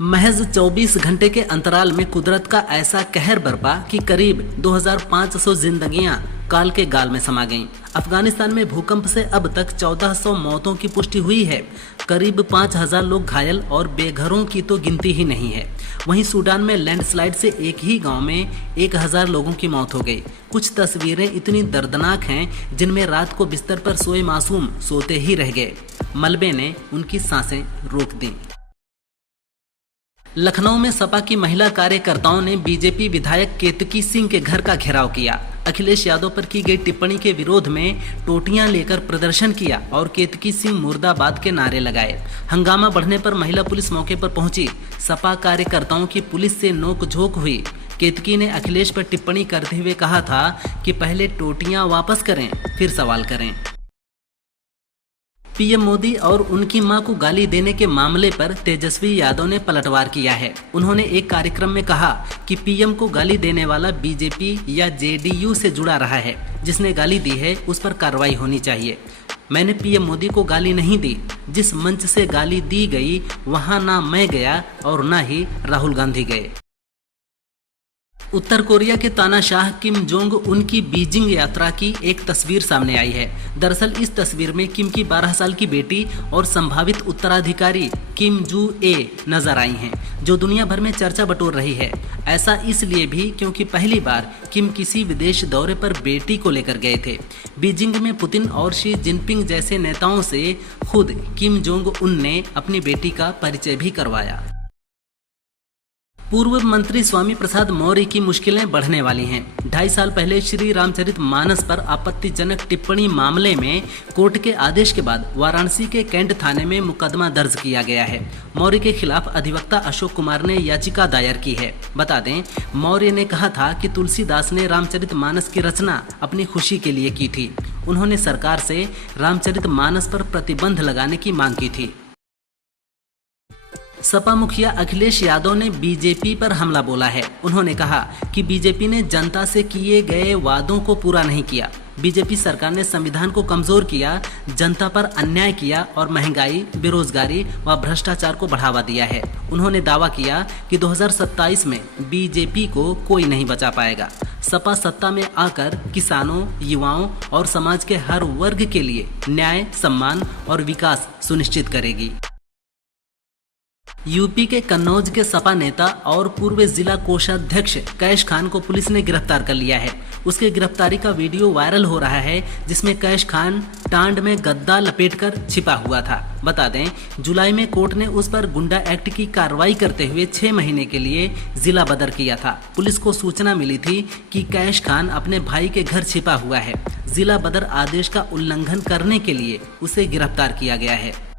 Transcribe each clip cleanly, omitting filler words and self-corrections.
महज 24 घंटे के अंतराल में कुदरत का ऐसा कहर बरपा कि करीब 2500 जिंदगियां काल के गाल में समा गईं। अफगानिस्तान में भूकंप से अब तक 1400 मौतों की पुष्टि हुई है। करीब 5000 लोग घायल और बेघरों की तो गिनती ही नहीं है। वहीं सूडान में लैंडस्लाइड से एक ही गांव में 1000 लोगों की मौत हो गई। कुछ तस्वीरें इतनी दर्दनाक हैं जिनमें रात को बिस्तर पर सोए मासूम सोते ही रह गए। मलबे ने उनकी सांसें रोक दी। लखनऊ में सपा की महिला कार्यकर्ताओं ने बीजेपी विधायक केतकी सिंह के घर का घेराव किया। अखिलेश यादव पर की गई टिप्पणी के विरोध में टोटियां लेकर प्रदर्शन किया और केतकी सिंह मुर्दाबाद के नारे लगाए। हंगामा बढ़ने पर महिला पुलिस मौके पर पहुंची। सपा कार्यकर्ताओं की पुलिस से नोकझोंक हुई। केतकी ने अखिलेश पर टिप्पणी करते हुए कहा था कि पहले टोटियां वापस करें फिर सवाल करें। पीएम मोदी और उनकी मां को गाली देने के मामले पर तेजस्वी यादव ने पलटवार किया है। उन्होंने एक कार्यक्रम में कहा कि पीएम को गाली देने वाला बीजेपी या जेडीयू से जुड़ा रहा है। जिसने गाली दी है उस पर कार्रवाई होनी चाहिए। मैंने पीएम मोदी को गाली नहीं दी। जिस मंच से गाली दी गई वहां ना मैं गया और ना ही राहुल गांधी गए। उत्तर कोरिया के तानाशाह किम जोंग उन की बीजिंग यात्रा की एक तस्वीर सामने आई है। दरअसल इस तस्वीर में किम की 12 साल की बेटी और संभावित उत्तराधिकारी किम जू ए नजर आई हैं, जो दुनिया भर में चर्चा बटोर रही है। ऐसा इसलिए भी क्योंकि पहली बार किम किसी विदेश दौरे पर बेटी को लेकर गए थे। बीजिंग में पुतिन और शी जिनपिंग जैसे नेताओं से खुद किम जोंग उन ने अपनी बेटी का परिचय भी करवाया। पूर्व मंत्री स्वामी प्रसाद मौर्य की मुश्किलें बढ़ने वाली हैं। 2.5 साल पहले श्री रामचरितमानस पर आपत्तिजनक टिप्पणी मामले में कोर्ट के आदेश के बाद वाराणसी के कैंट थाने में मुकदमा दर्ज किया गया है। मौर्य के खिलाफ अधिवक्ता अशोक कुमार ने याचिका दायर की है। बता दें, मौर्य ने कहा था कि तुलसीदास ने रामचरितमानस की रचना अपनी खुशी के लिए की थी। उन्होंने सरकार से रामचरितमानस पर प्रतिबंध लगाने की मांग की थी। सपा मुखिया अखिलेश यादव ने बीजेपी पर हमला बोला है। उन्होंने कहा कि बीजेपी ने जनता से किए गए वादों को पूरा नहीं किया। बीजेपी सरकार ने संविधान को कमजोर किया, जनता पर अन्याय किया और महंगाई, बेरोजगारी व भ्रष्टाचार को बढ़ावा दिया है। उन्होंने दावा किया कि 2027 में बीजेपी को कोई नहीं बचा पाएगा। सपा सत्ता में आकर किसानों, युवाओं और समाज के हर वर्ग के लिए न्याय, सम्मान और विकास सुनिश्चित करेगी। यूपी के कन्नौज के सपा नेता और पूर्व जिला कोषाध्यक्ष कैश खान को पुलिस ने गिरफ्तार कर लिया है। उसके गिरफ्तारी का वीडियो वायरल हो रहा है, जिसमें कैश खान टांड में गद्दा लपेटकर छिपा हुआ था। बता दें, जुलाई में कोर्ट ने उस पर गुंडा एक्ट की कार्रवाई करते हुए 6 महीने के लिए जिला बदर किया था। पुलिस को सूचना मिली थी कि कैश खान अपने भाई के घर छिपा हुआ है। जिला बदर आदेश का उल्लंघन करने के लिए उसे गिरफ्तार किया गया है।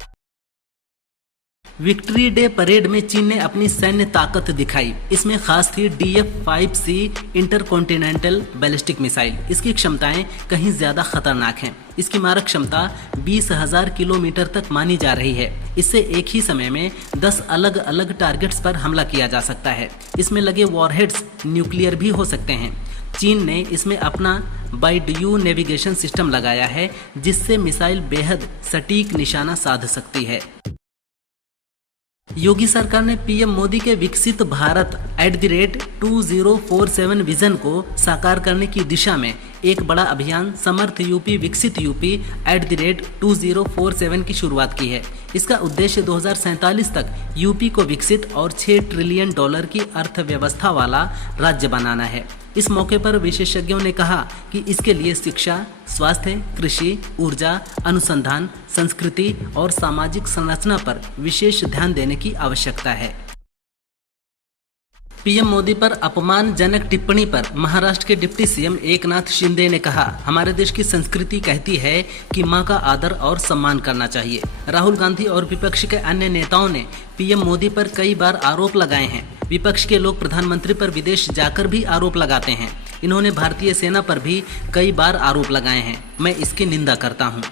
विक्ट्री डे परेड में चीन ने अपनी सैन्य ताकत दिखाई। इसमें खास थी DF-5C इंटरकॉन्टिनेंटल बैलिस्टिक मिसाइल। इसकी क्षमताएं कहीं ज्यादा खतरनाक हैं। इसकी मारक क्षमता 20,000 किलोमीटर तक मानी जा रही है। इससे एक ही समय में 10 अलग अलग टारगेट्स पर हमला किया जा सकता है। इसमें लगे वॉरहेड्स न्यूक्लियर भी हो सकते हैं। चीन ने इसमें अपना बाइड्यू नेविगेशन सिस्टम लगाया है, जिससे मिसाइल बेहद सटीक निशाना साध सकती है। योगी सरकार ने पीएम मोदी के विकसित भारत @2047 विजन को साकार करने की दिशा में एक बड़ा अभियान समर्थ यूपी विकसित यूपी @2047 की शुरुआत की है। इसका उद्देश्य 2047 तक यूपी को विकसित और $6 ट्रिलियन की अर्थव्यवस्था वाला राज्य बनाना है। इस मौके पर विशेषज्ञों ने कहा कि इसके लिए शिक्षा, स्वास्थ्य, कृषि, ऊर्जा, अनुसंधान, संस्कृति और सामाजिक संरचना पर विशेष ध्यान देने की आवश्यकता है। पीएम मोदी पर अपमानजनक टिप्पणी पर महाराष्ट्र के डिप्टी सीएम एकनाथ शिंदे ने कहा, हमारे देश की संस्कृति कहती है कि मां का आदर और सम्मान करना चाहिए। राहुल गांधी और विपक्ष के अन्य नेताओं ने पीएम मोदी पर कई बार आरोप लगाए हैं। विपक्ष के लोग प्रधानमंत्री पर विदेश जाकर भी आरोप लगाते हैं। इन्होंने भारतीय सेना पर भी कई बार आरोप लगाए हैं। मैं इसकी निंदा करता हूं।